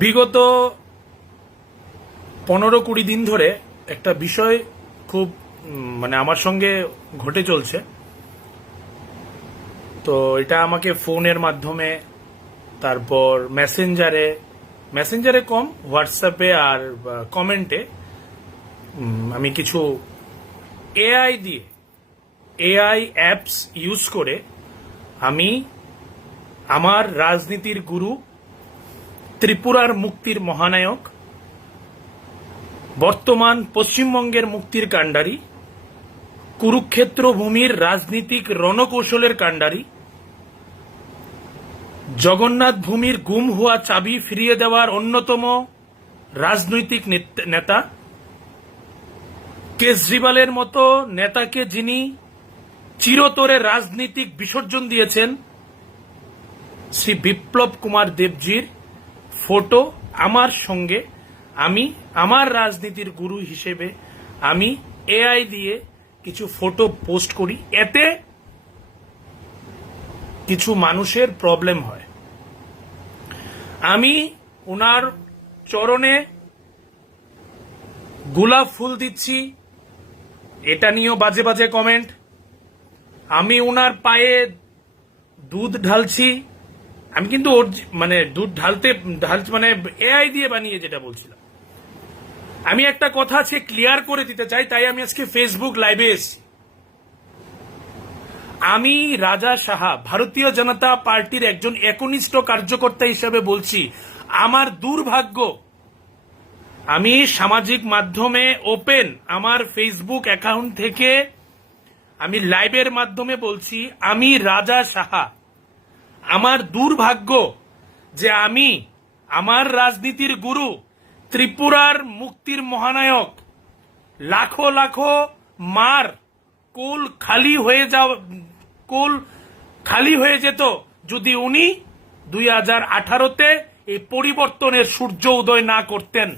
বিগত 15-20 দিন ধরে একটা বিষয় খুব মানে আমার সঙ্গে ঘটে চলছে। তো এটা আমাকে ফোনের মাধ্যমে, তারপর মেসেঞ্জারে কম, হোয়াটসঅ্যাপে আর কমেন্টে আমি কিছু এআই অ্যাপস ইউজ করে আমি আমার রাজনীতির গুরু, ত্রিপুরার মুক্তির মহানায়ক, বর্তমান পশ্চিমবঙ্গের মুক্তির কাণ্ডারি, কুরুক্ষেত্র ভূমির রাজনীতিক রণকৌশলের কাণ্ডারি, জগন্নাথ ভূমির গুম হওয়া চাবি ফিরিয়ে দেওয়ার অন্যতম রাজনৈতিক নেতা, কেজরিওয়ালের মতো নেতাকে যিনি চিরতরে রাজনীতিক বিসর্জন দিয়েছেন, শ্রী বিপ্লব কুমার দেবজির ফটো আমার সঙ্গে আমি আমার রাজনীতির গুরু হিসেবে আমি এআই দিয়ে কিছু ফটো পোস্ট করি। এতে কিছু মানুষের প্রবলেম হয়। আমি ওনার চরণে গোলাপ ফুল দিচ্ছি, এটা নিয়েও বাজে বাজে কমেন্ট। আমি ওনার পায়ে দুধ ঢালছি, আমি কিন্তু মানে দুধ ঢালছি মানে এআই দিয়ে বানিয়ে, যেটা বলছিলাম। আমি একটা কথা আছে ক্লিয়ার করে দিতে চাই, তাই আমি আজকে ফেসবুক লাইভে এসেছি। আমি রাজা সাহা, ভারতীয় জনতা পার্টির একজন একনিষ্ঠ কার্যকর্তা হিসেবে বলছি, আমার দুর্ভাগ্য, আমি সামাজিক মাধ্যমে ওপেন আমার ফেসবুক অ্যাকাউন্ট থেকে আমি লাইভের মাধ্যমে বলছি, আমি রাজা সাহা, আমার দুর্ভাগ্য যে আমি আমার রাজনীতির গুরু, ত্রিপুরার মুক্তির মহানায়ক, লাখো লাখো মার কোল খালি হয়ে যেত যদি উনি 2018-তে এই পরিবর্তনের সূর্য উদয় না করতেন।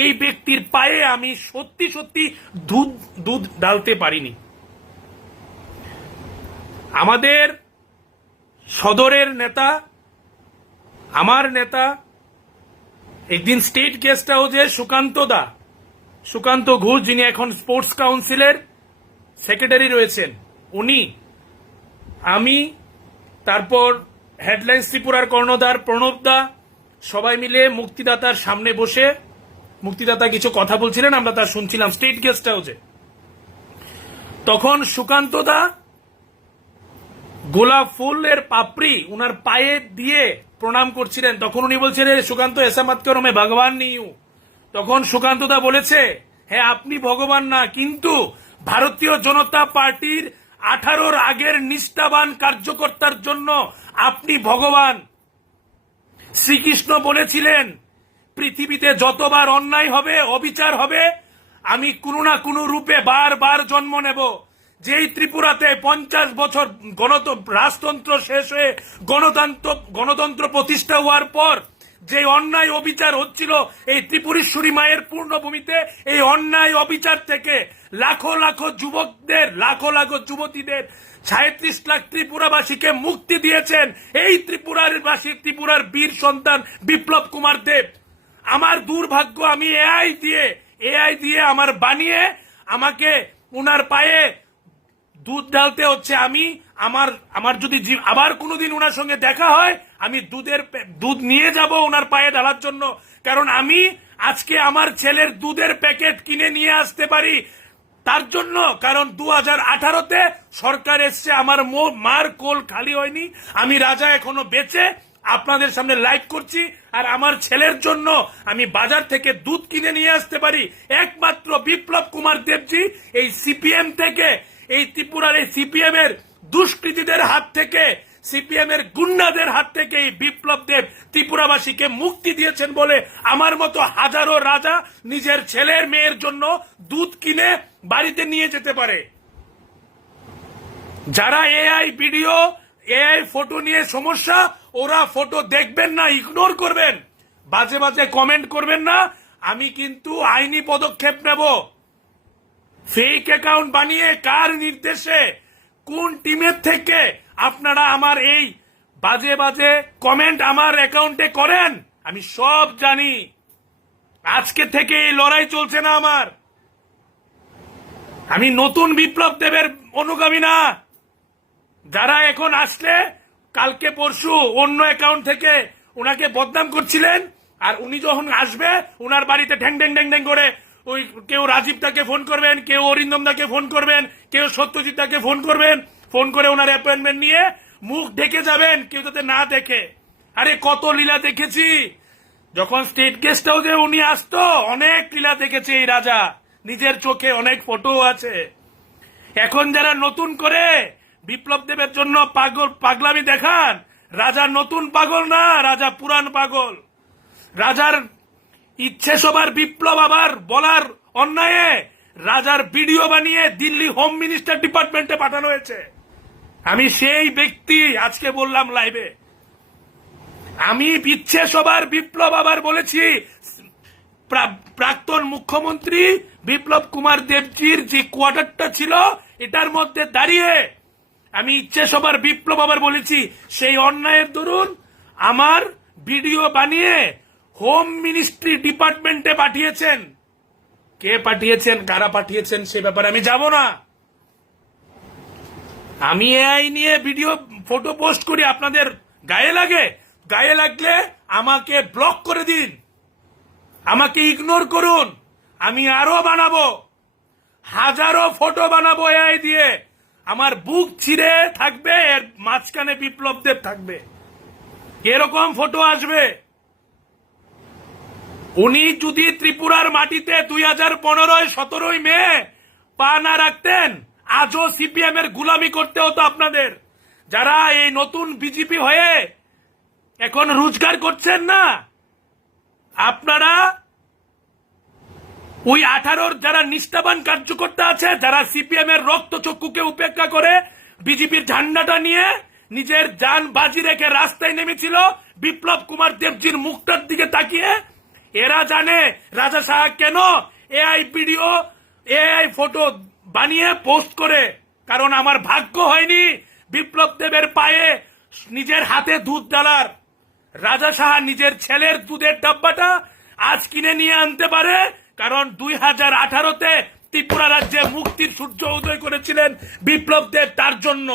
এই ব্যক্তির পায়ে আমি সত্যি সত্যি দুধ ঢালতে পারিনি। আমাদের সদরের নেতা, আমার নেতা, একদিন স্টেট গেস্ট হাউসে সুকান্ত ঘোষ, যিনি এখন স্পোর্টস কাউন্সিলের সেক্রেটারি রয়েছেন, উনি, আমি, তারপর হেডলাইন্স ত্রিপুরার কর্ণধার প্রণব দা, সবাই মিলে মুক্তিদাতার সামনে বসে মুক্তিদাতা কিছু কথা বলছিলেন, আমরা তা শুনছিলাম স্টেট গেস্ট হাউসে। তখন সুকান্ত দা গোলাপ ফুলের পাপড়ি উনার পায়ে দিয়ে প্রণাম করছিলেন। তখন উনি বলছেন, সুকান্ত এসা মত করো, মে ভগবান নেই হুঁ। তখন সুকান্ত দা বলেছে, হ্যাঁ আপনি ভগবান না, কিন্তু ভারতীয় জনতা পার্টির 18-র আগের নিষ্ঠাবান কার্যকর্তার জন্য আপনি ভগবান। শ্রীকৃষ্ণ বলেছিলেন, পৃথিবীতে যতবার অন্যায় হবে, অবিচার হবে, আমি কোনো না কোনো রূপে বারবার জন্ম নেব। যেই ত্রিপুরাতে 50 বছর রাজতন্ত্র শেষ হয়ে গণতন্ত্র প্রতিষ্ঠা হওয়ার পর যে অন্যায় অবিচার হচ্ছিল এই ত্রিপুরেশ্বরী মায়ের পূর্ণভূমিতে, এই অন্যায় অবিচার থেকে লাখো লাখো যুবকদের, লাখো লাখো যুবতীদের, 37 লাখ ত্রিপুরাবাসীকে মুক্তি দিয়েছেন এই ত্রিপুরার বীর সন্তান বিপ্লব কুমার দেব। আমার দুর্ভাগ্য, আমি এআই দিয়ে আমার বানিয়ে আমাকে উনার পায়ে দুধ ঢালতে হচ্ছে। আমি আমার যদি আবার কোনোদিন ওনার সঙ্গে দেখা হয়, আমি দুধ নিয়ে যাব ওনার পায়ে ঢালার জন্য, কারণ আমি আজকে আমার ছেলের দুধের প্যাকেট কিনে নিয়ে আসতে পারি তার জন্য, কারণ 2018-তে সরকার এসছে, আমার মার কোল খালি হয়নি, আমি রাজা এখনো বেঁচে আপনাদের সামনে লাইভ করছি, আর আমার ছেলের জন্য আমি বাজার থেকে দুধ কিনে নিয়ে আসতে পারি একমাত্র বিপ্লব কুমার দেবজি। এই সিপিএম থেকে, এই ত্রিপুরার এই সিপিএম এর দুষ্কৃতীদের হাত থেকে, সিপিএম এর গুন্ডাদের হাত থেকে এই বিপ্লব দেব ত্রিপুরাবাসীকে মুক্তি দিয়েছেন বলে আমার মতো হাজারো রাজা নিজের ছেলের মেয়ের জন্য দুধ কিনে বাড়িতে নিয়ে যেতে পারে। যারা এআই ভিডিও, এআই ফটো নিয়ে সমস্যা, ওরা ফটো দেখবেন না, ইগনোর করবেন, বাজে বাজে কমেন্ট করবেন না। আমি কিন্তু আইনি পদক্ষেপ নেব। ফেক অ্যাকাউন্ট বানিয়ে কার নির্দেশে, কোন টিমের থেকে আপনারা আমার এই বাজে বাজে কমেন্ট আমার অ্যাকাউন্টে করেন, আমি সব জানি। আজকে থেকে এই লড়াই চলছে না আমার। আমি নতুন বিপ্লব দেবের অনুগামী না। যারা এখন আসলে কালকে পরশু অন্য অ্যাকাউন্ট থেকে ওনাকে বদনাম করছিলেন, আর উনি যখন আসবে ওনার বাড়িতে ঢ্যাং ঢ্যাং ঢ্যাং ঢ্যাং করে ওই কেউ রাজীব দাকে ফোন করবেন, কেউ অরিন্দম দাকে ফোন করবেন, কেউ সত্যজিৎ দাকে ফোন করবেন, ফোন করে ওনার অ্যাপয়েন্টমেন্ট নিয়ে মুখ ঢেকে যাবেন কেউ যাতে না দেখে। আরে কত লীলা দেখেছি। যখন স্টেট গেস্ট হাউসে উনি আসতো অনেক লীলা দেখেছে এই রাজা, নিজের চোখে অনেক ফটো আছে। এখন যারা নতুন করে বিপ্লব দেবের জন্য পাগলামি দেখান, রাজা নতুন পাগল না, রাজা পুরান পাগল। রাজার ইচ্ছে সবার বিপ্লব আবার বলার অন্যায়ে রাজার ভিডিও বানিয়ে দিল্লি হোম মিনিস্টার ডিপার্টমেন্টে পাঠানো হয়েছে। আমি সেই ব্যক্তি, আজকে বললাম লাইভে, আমি ইচ্ছে সবার বিপ্লব আবার বলেছি। প্রাক্তন মুখ্যমন্ত্রী বিপ্লব কুমার দেবজির যে কোয়ার্টারটা ছিল এটার মধ্যে দাঁড়িয়ে আমি ইচ্ছে সবার বিপ্লব আবার বলেছি। সেই অন্যায়ের দরুন আমার ভিডিও বানিয়ে হোম মিনিস্ট্রি ডিপার্টমেন্টে পাঠিয়েছেন। কে পাঠিয়েছেন, কারা পাঠিয়েছেন সে ব্যাপারে আমি যাব না। আমি এআই নিয়ে ভিডিও ফটো পোস্ট করি, আপনাদের গায়ে লাগে? গায়ে লাগলে আমাকে ব্লক করে দিন, আমাকে ইগনোর করুন। আমি আরো বানাবো, হাজারো ফটো বানাবো এআই দিয়ে। আমার বুক ছিঁড়ে থাকবে, এর মাঝখানে বিপ্লবদের থাকবে, এরকম ফটো আসবে। উনি যদি ত্রিপুরার মাটিতে 2015 17 মে পা না রাখতেন, আজও সিপিএম এর গুলামি করতে হতো আপনাদের। যারা এই নতুন বিজেপি হয়ে এখন রোজগার করছেন না, আপনারা ওই 18 যারা নিষ্ঠাবান কার্যকর্তা আছে, যারা সিপিএম এর রক্ত চক্ষুকে উপেক্ষা করে বিজেপির ঝান্ডাটা নিয়ে নিজের জান বাজি রেখে রাস্তায় নেমেছিল বিপ্লব কুমার দেবজির মুখটার দিকে তাকিয়ে, এরা জানে রাজা সাহা কেন এআই ভিডিও এআই ফটো বানিয়ে পোস্ট করে। কারণ আমার ভাগ্য হয়নি বিপ্লব দেবের পায়ে নিজের হাতে দুধ ডালার। রাজা সাহা নিজের ছেলের দুধের ডাব্বাটা আজ কিনে নিয়ে আনতে পারে, কারণ 2018-তে ত্রিপুরা রাজ্যে মুক্তির সূর্য উদয় করেছিলেন বিপ্লব দেব, তার জন্য।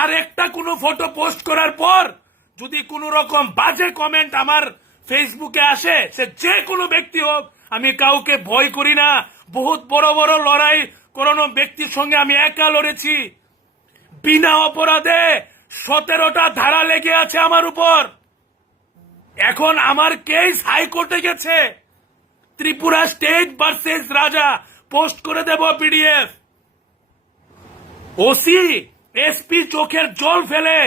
আর একটা কোনো ফটো পোস্ট করার পর যদি কোনো রকম বাজে কমেন্ট আমার ফেসবুকে আসে, সে যে কোনো ব্যক্তি হোক, আমি কাউকে ভয় করি না। বহুত বড় বড় লড়াই কোন ব্যক্তির সঙ্গে আমি একা লড়েছি। বিনা অপরাধে 17টা ধারা লেগে আছে আমার উপর। এখন আমার কেস হাইকোর্টে গেছে। ত্রিপুরা স্টেট ভার্সেস রাজা পোস্ট করে দেব পিডিএফ। ওসি এসপি চোখের জল ফেলে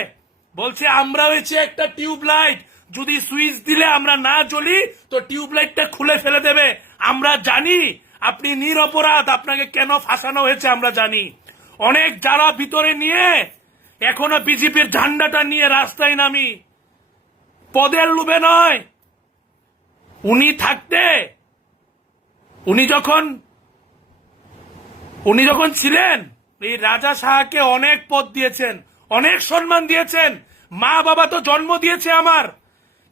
বলছে আমরা হয়েছে একটা টিউব লাইট, যদি সুইচ দিলে আমরা না জ্বলি তো টিউব লাইটটা খুলে ফেলে দেবে। আমরা জানি আপনি নিরপরাধ, আপনাকে কেন ফাঁসানো হয়েছে আমরা জানি। অনেক যারা ভিতরে নিয়ে এখনো বিজেপির ঝান্ডাটা নিয়ে রাস্তায় নামি, পদের লোভে নয়। উনি থাকতে, উনি যখন ছিলেন এই রাজা সাহাকে অনেক পদ দিয়েছেন, অনেক সম্মান দিয়েছেন, মা বাবা তো জন্ম দিয়েছে আমার,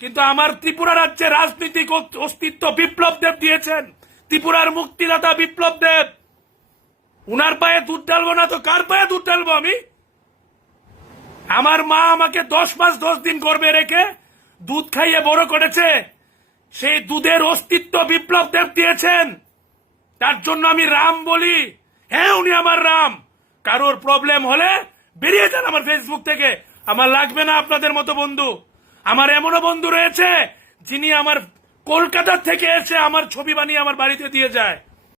কিন্তু আমার ত্রিপুরা রাজ্যে রাজনৈতিক অস্তিত্ব বিপ্লব দেব দিয়েছেন। ত্রিপুরার মুক্তিদাতা বিপ্লব দেব। উনার পায়ে দুধ ঢালবো না তো কার পায়ে দুধ ঢালবো আমি? আমার মা আমাকে 10 মাস 10 দিন গর্ভে রেখে দুধ খাইয়ে বড় করেছে, সেই দুধের অস্তিত্ব বিপ্লব দেব দিয়েছেন। তার জন্য আমি রাম বলি। হ্যাঁ, উনি আমার রাম। কারোর প্রবলেম হলে বেরিয়ে যান আমার ফেসবুক থেকে, আমার লাগবে না আপনাদের মতো বন্ধু। আমার এমনও বন্ধু রয়েছে যিনি আমার কলকাতা থেকে এসে আমার ছবি বানিয়ে আমার বাড়িতে দিয়ে যায়।